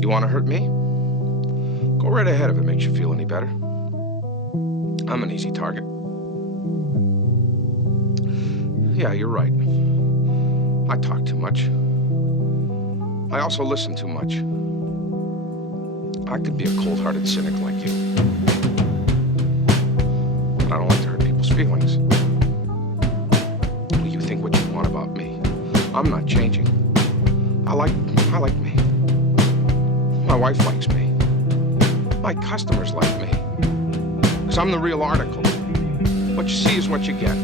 You want to hurt me? Go right ahead if it makes you feel any better. I'm an easy target. Yeah, you're right. I talk too much. I also listen too much. I could be a cold-hearted cynic like you. But I don't like to hurt people's feelings. Well, you think what you want about me. I'm not changing. I like me. My wife likes me. My customers like me. Because I'm the real article. What you see is what you get.